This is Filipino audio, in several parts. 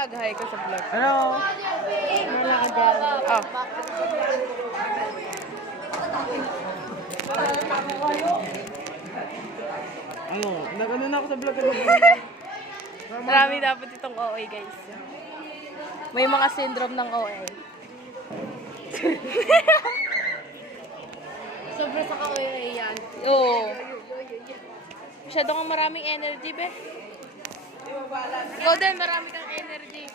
Tag-hi ka sa vlog. Hello. Oh. Ano? Nag-ano na ako sa vlog. Marami dapat itong OA, guys. May mga syndrome ng OA. Sobra sa ka-OA yan. Oo. Masyado kang maraming energy, be. Ikaw din, marami kang energy.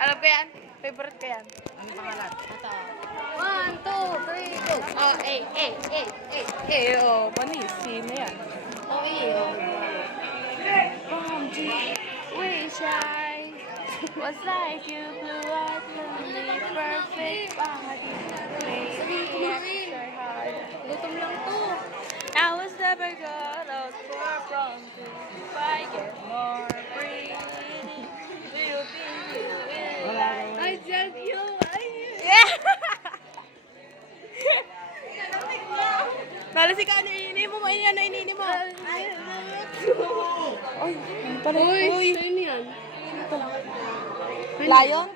Alam ko yan. Favorite ko yan. Ano pangalan? Ito. 1, 2, 3, go! Oh, oh, panis. Sino yan? OA, oh. From G, wish I was like you, blue eyes, lovely, perfect body, baby, your heart. Gutom lang to. I was never gonna for from to if I get more pretty. Do you think you will like? I just you. Yeah. Nalasi ka, ano inini mo? Ano inini mo? Ay, ano pala? Uy, sino yan? Lion?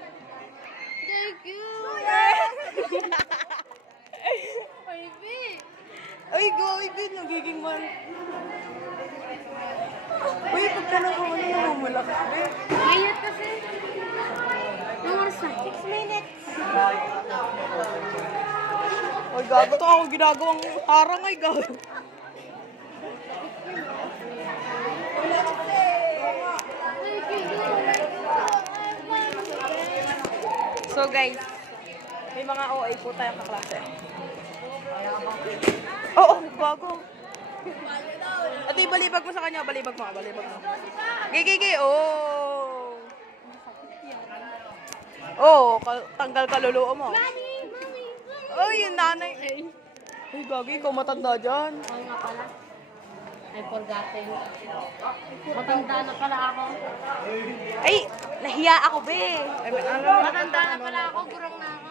Thank you. Baby. Ay, go, Ibin. Nagiging man. Uy, pagka nang ako na namumulak. Mayat kasi. Anong oras na? 6 minutes. Ay, gago to ako ginagawang harang ay gago. So guys, may mga OA po tayong kaklase. Oo, bago. Ito balibag mo sa kanya, balibag mo. Gigi, oh. Oh, tanggal kaluluwa mo. Oh, yung nanay. Ay, gagi, ikaw matanda dyan. Oo nga pala. I forgotten. Matanda na pala ako. Ay, nahiya ako, be. Matanda na pala ako. Gurang na ako.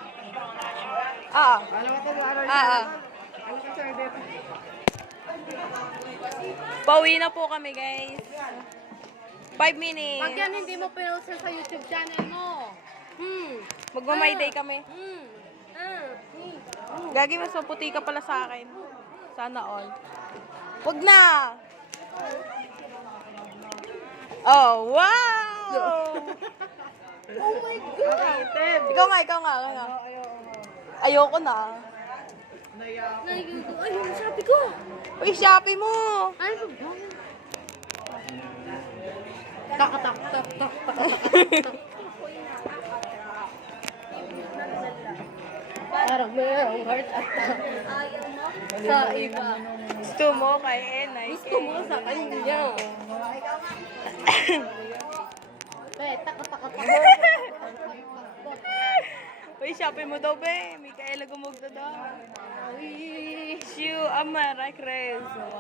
Ah, Alam mo ko ba? Ano ka sir dito? pauwi na po kami, guys. 5 minutes. Pag yan hindi mo pinost sa YouTube channel mo. Magmamay day kami. Hmm. Gagi, mas maputi ka pala sa akin. Sana all. Wag na! Oh, wow! Oh my God! Ikaw nga. Ayoko na. Naigo. Ay, yung sabi ko. Uy, Shopee mo! Ano ba? Tak. Parang mayroong heart attack. Sa iba. Gusto mo kay Enay. Gusto mo sa kanya. Tak. Uy, Shopee mo daw, be. Mikaela gumugda daw. Wish you a Merry Christmas.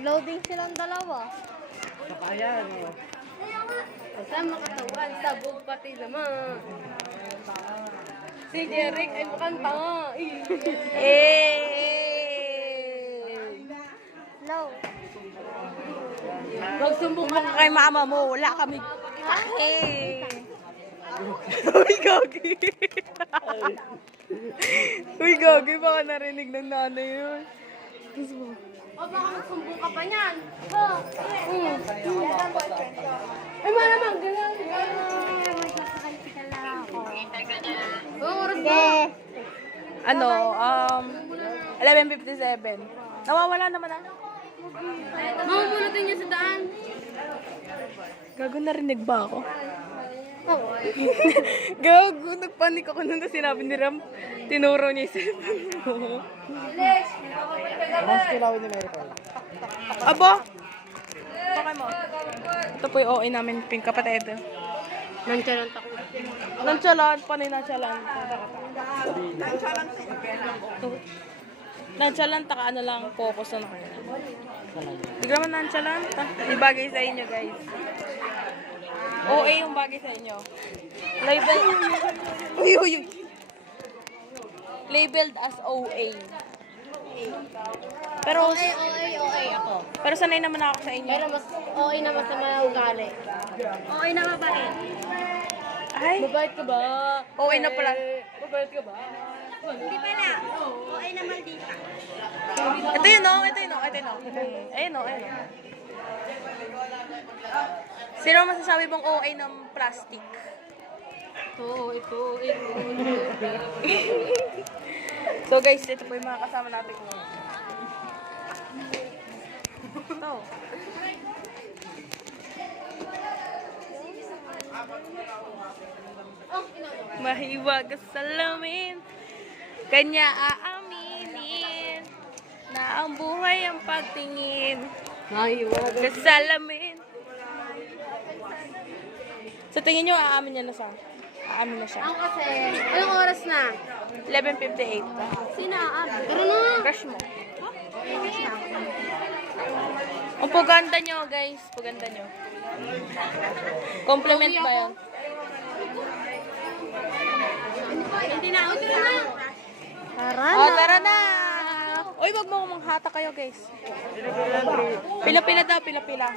Loading silang dalawa. Saka yan. Kasama katawan sa bugpati naman. Si Jeric ay mukhang tanga. Low. Magsumbong ka kay mama mo. Wala kami. Uy, gagi. Uy, gagi. Baka narinig ng nanay yun. O baka magsumbong ka pa niyan. Ay, malamang. Magsasakay ka lang ako. Ang oras na. Ano, 11:57. Nawawala naman ah. Mamumulutin niya sa daan. Gago, narinig ba ako? Oo. Gago, nagpanik ako nung sinabi ni Ram. Tinuro niya yung cellphone mo. Mas kilawin ni Mary Paul. Aba! Pakay mo. Ito po yung OA namin, pink kapatid. Nonchalant ako. Nonchalant, panay nonchalant. Nonchalant, taka ano lang, focus na kayo. Hindi ka naman nonchalant. Di bagay sa inyo, guys. OA yung bagay sa inyo. Label. Uy, uy, uy. Labeled as OA. Pero, OA ako. pero sanay naman ako sa inyo. Pero mas OA na masama yung ugali. OA na mabait. Ay, Mabait ka ba? OA na pala. Mabait ka ba? Hindi pala. OA na maldita. Ito yun, no? Ito yun, no? Ito yun, no? Ayun, no? Ayun, no? Sino ang masasabi bang OA ng plastic? Ito. So guys, ito po yung mga kasama natin ngayon. Ito. Mahiwag sa salamin, kanya aaminin na ang buhay ang pagtingin Mahiwag. sa salamin. Sa tingin nyo, aamin niya na siya. Aamin na siya. Ang kasi, anong oras na? 11:58. Sino aamin? Tara na. Crush mo. Ang paganda nyo, guys. Paganda nyo. Compliment ba yun? Hindi na ako. Tara na. Oh, tara na! Uy, wag mo manghata kayo, guys. Pila-pila daw, pila-pila.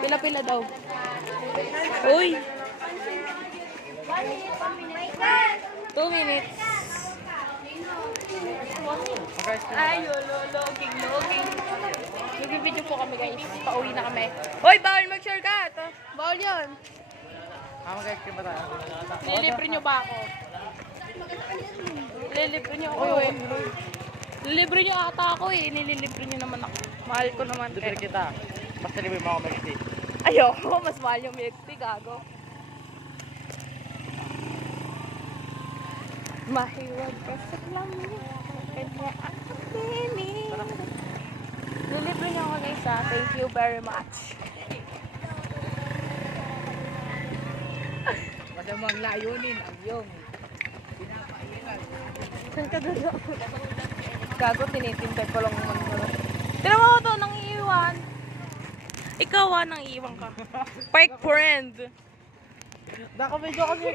Pila-pila daw. Uy! 2 minutes. Ay, loging. Nag-video po kami, guys. Pauwi na kami. Uy, bawal mag-shortcut. Bawal yun. Guys, kaya ba? Lilibre nyo ba ako? Lilibre nyo ako eh. Lilibre nyo ata ako eh. Nililibre nyo naman ako. Mahal ko naman. Libre kita. Basta libre mo ako mag-stay. Ayoko, mas mahal yung milk tea, gago. Mahiwag ka sa lamin, kanya ang piling. Lilibre nyo ako guys ha. Thank you very much. Masamang layunin ang iyong Saan ka doon? Gago, tinitintay ko lang naman. Tira mo to, nang iiwan. Ikaw nang iiwan ka. Park friend. Naka-video kami.